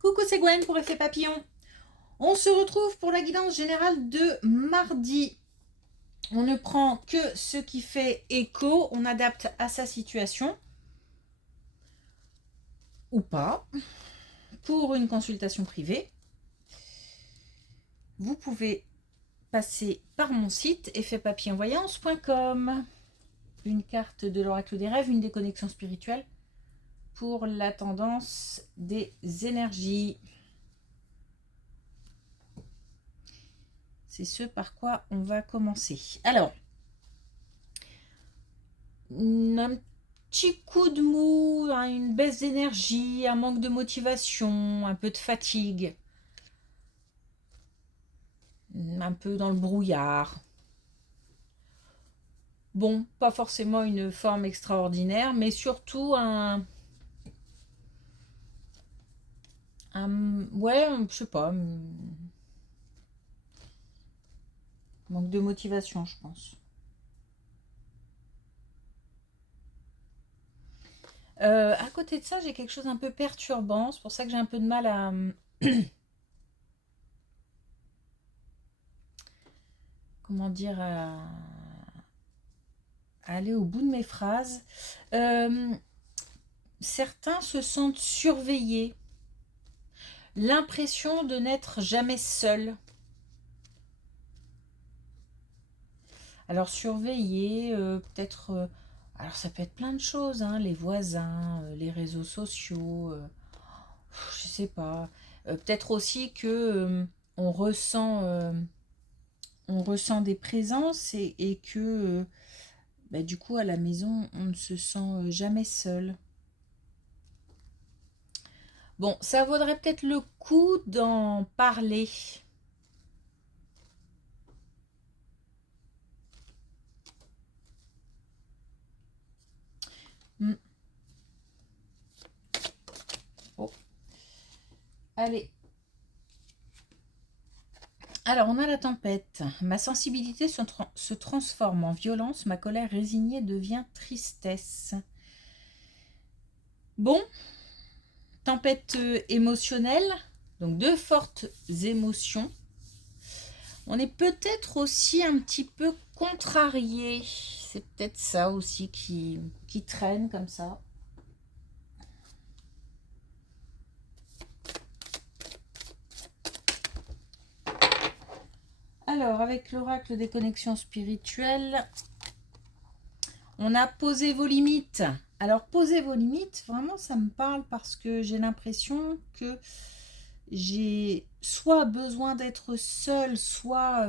Coucou, c'est Gwen pour Effet Papillon. On se retrouve pour la guidance générale de mardi. On ne prend que ce qui fait écho, on adapte à sa situation ou pas. Pour une consultation privée, vous pouvez passer par mon site effetpapillonvoyance.com. Une carte de l'oracle des rêves, une déconnexion spirituelle pour la tendance des énergies. C'est ce par quoi on va commencer. Alors, un petit coup de mou, une baisse d'énergie, un manque de motivation, un peu de fatigue, un peu dans le brouillard. Bon, pas forcément une forme extraordinaire, mais surtout ouais, je sais pas, manque de motivation, je pense. À côté de ça, j'ai quelque chose un peu perturbant. C'est pour ça que j'ai un peu de mal à comment dire, à aller au bout de mes phrases. Certains se sentent surveillés. L'impression de n'être jamais seul. Alors surveiller, peut-être... alors ça peut être plein de choses, hein, les voisins, les réseaux sociaux, je sais pas. Peut-être aussi que on ressent des présences et que bah, du coup à la maison on ne se sent jamais seul. Bon, ça vaudrait peut-être le coup d'en parler. Oh. Allez. Alors, on a la tempête. Ma sensibilité se transforme en violence. Ma colère résignée devient tristesse. Bon, tempête émotionnelle. Donc, de fortes émotions. On est peut-être aussi un petit peu contrarié. C'est peut-être ça aussi qui traîne comme ça. Alors, avec l'oracle des connexions spirituelles, on a posé vos limites. Alors, poser vos limites, vraiment, ça me parle parce que j'ai l'impression que j'ai soit besoin d'être seule, soit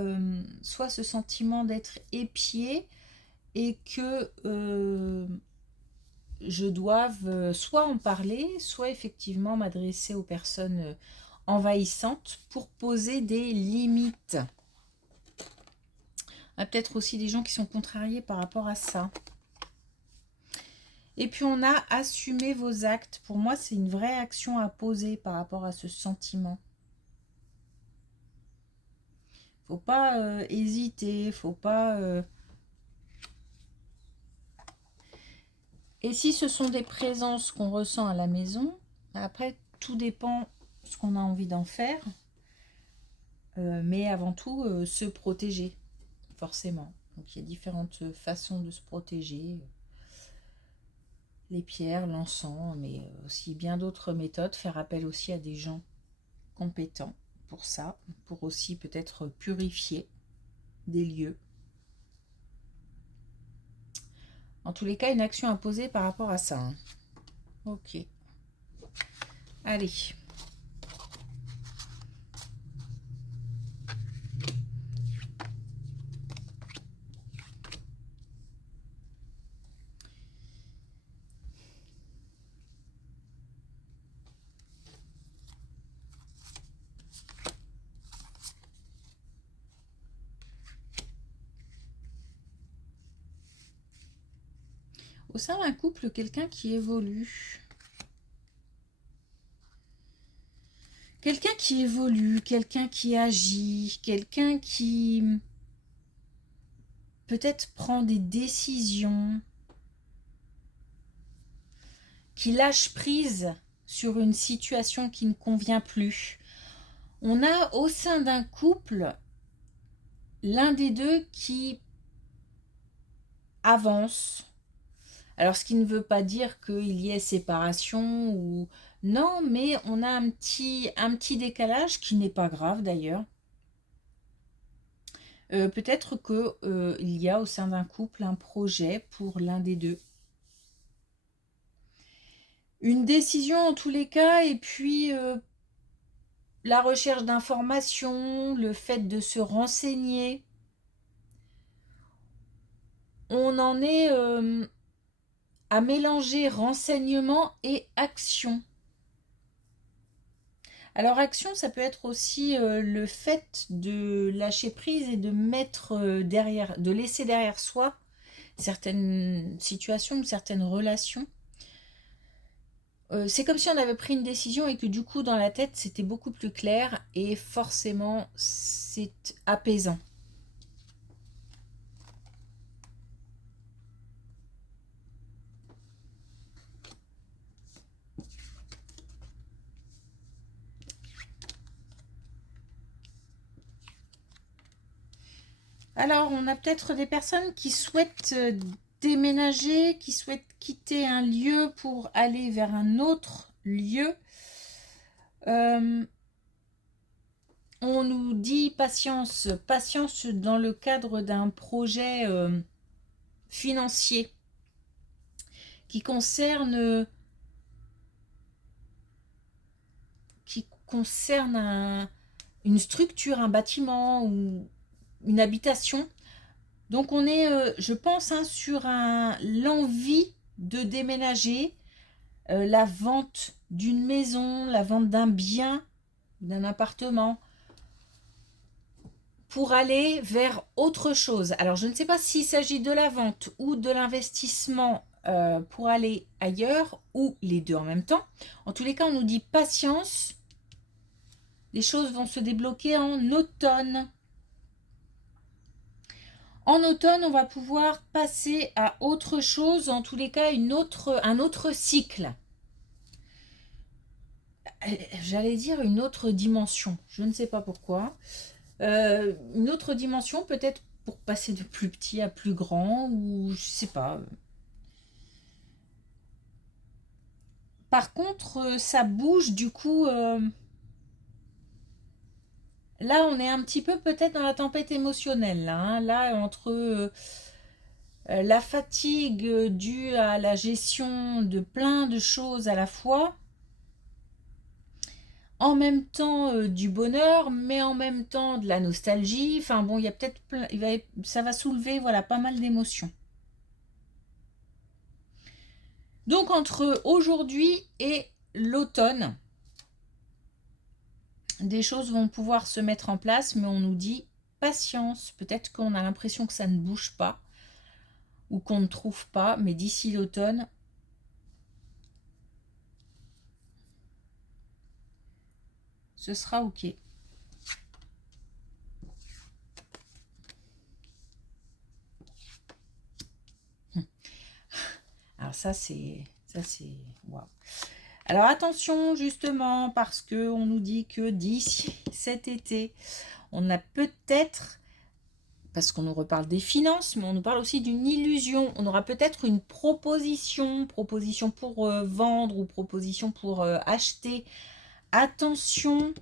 ce sentiment d'être épiée et que je doive soit en parler, soit effectivement m'adresser aux personnes envahissantes pour poser des limites. Il y a peut-être aussi des gens qui sont contrariés par rapport à ça. Et puis on a assumé vos actes. Pour moi, c'est une vraie action à poser par rapport à ce sentiment. Faut pas hésiter, faut pas... Et si ce sont des présences qu'on ressent à la maison, après, tout dépend ce qu'on a envie d'en faire. Mais avant tout, se protéger, forcément. Donc il y a différentes façons de se protéger. Les pierres, l'encens, mais aussi bien d'autres méthodes. Faire appel aussi à des gens compétents pour ça, pour aussi peut-être purifier des lieux. En tous les cas, une action à poser par rapport à ça. Hein. Ok. Allez. Au sein d'un couple, quelqu'un qui évolue. Quelqu'un qui évolue, quelqu'un qui agit, quelqu'un qui peut-être prend des décisions, qui lâche prise sur une situation qui ne convient plus. On a au sein d'un couple l'un des deux qui avance. Alors, ce qui ne veut pas dire qu'il y ait séparation ou non, mais on a un petit décalage qui n'est pas grave d'ailleurs. Peut-être qu'il y a au sein d'un couple un projet pour l'un des deux. Une décision en tous les cas, et puis la recherche d'informations, le fait de se renseigner. On en est à mélanger renseignement et action. Alors action, ça peut être aussi le fait de lâcher prise et de mettre de laisser derrière soi certaines situations, certaines relations. C'est comme si on avait pris une décision et que du coup dans la tête c'était beaucoup plus clair et forcément c'est apaisant. Alors, on a peut-être des personnes qui souhaitent déménager, qui souhaitent quitter un lieu pour aller vers un autre lieu. On nous dit patience, patience dans le cadre d'un projet financier qui concerne une structure, un bâtiment ou une habitation. Donc on est, je pense, sur l'envie de déménager, la vente d'une maison, la vente d'un bien, d'un appartement, pour aller vers autre chose. Alors je ne sais pas s'il s'agit de la vente ou de l'investissement pour aller ailleurs, ou les deux en même temps. En tous les cas, on nous dit patience. Les choses vont se débloquer en automne. En automne, on va pouvoir passer à autre chose, en tous les cas un autre cycle. J'allais dire une autre dimension, je ne sais pas pourquoi. Une autre dimension peut-être pour passer de plus petit à plus grand, ou je sais pas. Par contre, ça bouge du coup. Là, on est un petit peu peut-être dans la tempête émotionnelle. Là, entre la fatigue due à la gestion de plein de choses à la fois, en même temps du bonheur, mais en même temps de la nostalgie. Enfin bon, il y a peut-être ça va soulever voilà pas mal d'émotions. Donc entre aujourd'hui et l'automne, des choses vont pouvoir se mettre en place, mais on nous dit patience. Peut-être qu'on a l'impression que ça ne bouge pas ou qu'on ne trouve pas, mais d'ici l'automne, ce sera ok. Alors ça c'est waouh. Alors attention justement parce que on nous dit que d'ici cet été, on a peut-être, parce qu'on nous reparle des finances, mais on nous parle aussi d'une illusion. On aura peut-être une proposition pour vendre ou proposition pour acheter. Attention,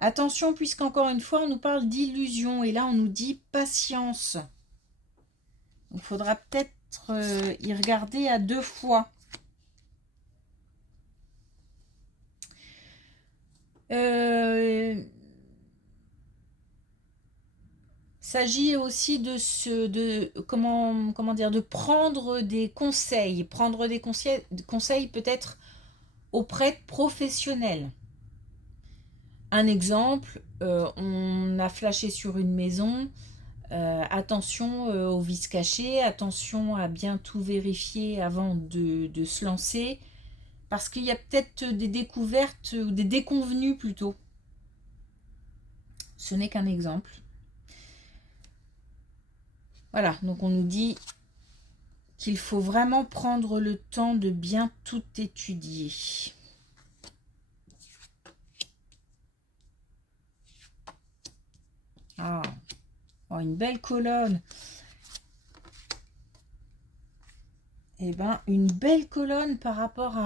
attention puisqu'encore une fois on nous parle d'illusion et là on nous dit patience. Il faudra peut-être y regarder à deux fois. S'agit aussi de prendre des conseils peut-être auprès de professionnels. Un exemple, on a flashé sur une maison, attention aux vices cachés, attention à bien tout vérifier avant de se lancer, parce qu'il y a peut-être des découvertes ou des déconvenues plutôt. Ce n'est qu'un exemple. Voilà, donc on nous dit qu'il faut vraiment prendre le temps de bien tout étudier. Ah, oh, une belle colonne. Eh bien, une belle colonne par rapport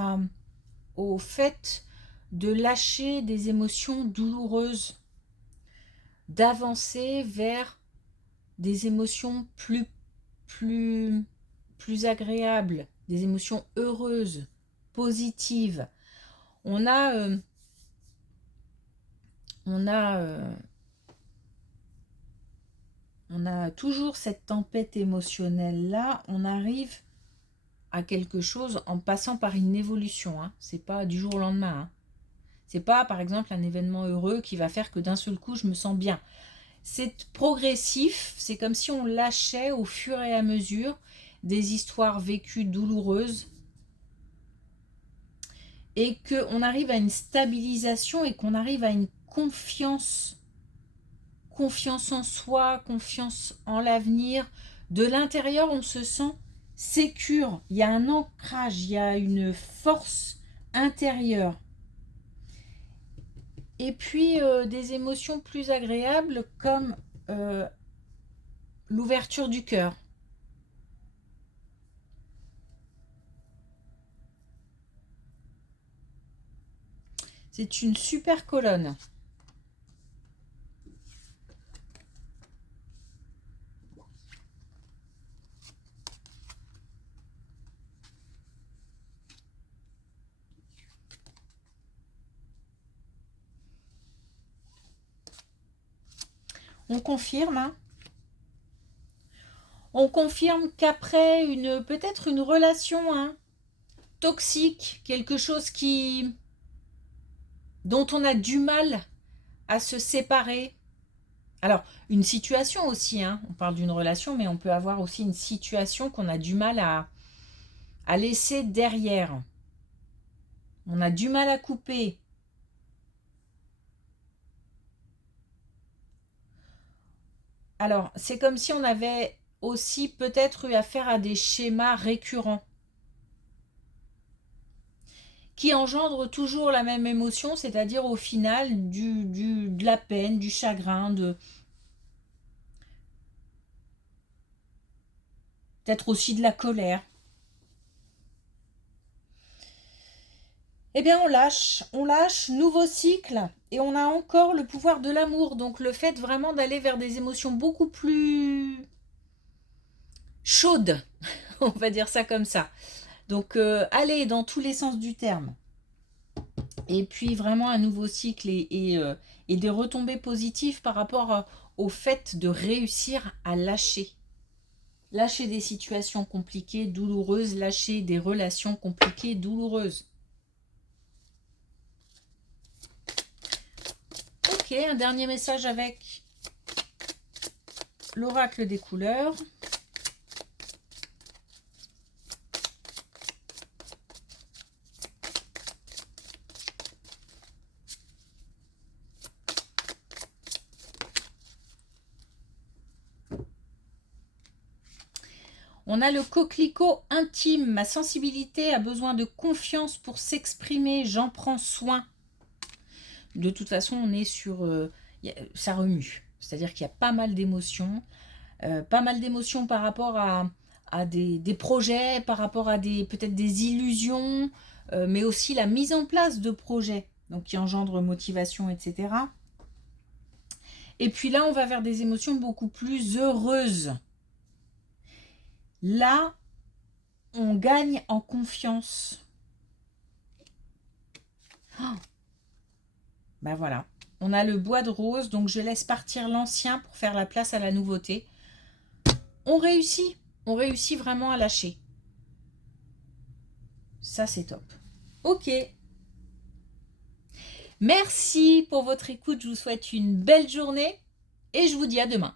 au fait de lâcher des émotions douloureuses, d'avancer vers des émotions plus agréables, des émotions heureuses, positives. On a toujours cette tempête émotionnelle là. On arrive à quelque chose en passant par une évolution. Hein. C'est pas du jour au lendemain. Hein. C'est pas, par exemple, un événement heureux qui va faire que d'un seul coup, je me sens bien. C'est progressif. C'est comme si on lâchait au fur et à mesure des histoires vécues douloureuses et qu'on arrive à une stabilisation et qu'on arrive à une confiance en soi, confiance en l'avenir. De l'intérieur, on se sent sécure. Il y a un ancrage, il y a une force intérieure. Et puis des émotions plus agréables comme l'ouverture du cœur. C'est une super colonne. On confirme, hein. On confirme qu'après peut-être une relation toxique, quelque chose dont on a du mal à se séparer. Alors, une situation aussi, hein. On parle d'une relation, mais on peut avoir aussi une situation qu'on a du mal à laisser derrière. On a du mal à couper. Alors, c'est comme si on avait aussi peut-être eu affaire à des schémas récurrents qui engendrent toujours la même émotion, c'est-à-dire au final de la peine, du chagrin, peut-être aussi de la colère. Eh bien, on lâche, nouveau cycle, et on a encore le pouvoir de l'amour. Donc, le fait vraiment d'aller vers des émotions beaucoup plus chaudes, on va dire ça comme ça. Donc, aller dans tous les sens du terme. Et puis, vraiment un nouveau cycle et des retombées positives par rapport au fait de réussir à lâcher. Lâcher des situations compliquées, douloureuses, lâcher des relations compliquées, douloureuses. Ok, un dernier message avec l'oracle des couleurs. On a le coquelicot intime. Ma sensibilité a besoin de confiance pour s'exprimer. J'en prends soin. De toute façon, on est sur... ça remue. C'est-à-dire qu'il y a pas mal d'émotions. Pas mal d'émotions par rapport à des projets, par rapport à peut-être des illusions, mais aussi la mise en place de projets, donc qui engendrent motivation, etc. Et puis là, on va vers des émotions beaucoup plus heureuses. Là, on gagne en confiance. Oh, ben voilà. On a le bois de rose, donc je laisse partir l'ancien pour faire la place à la nouveauté. On réussit vraiment à lâcher. Ça, c'est top. Ok. Merci pour votre écoute, je vous souhaite une belle journée et je vous dis à demain.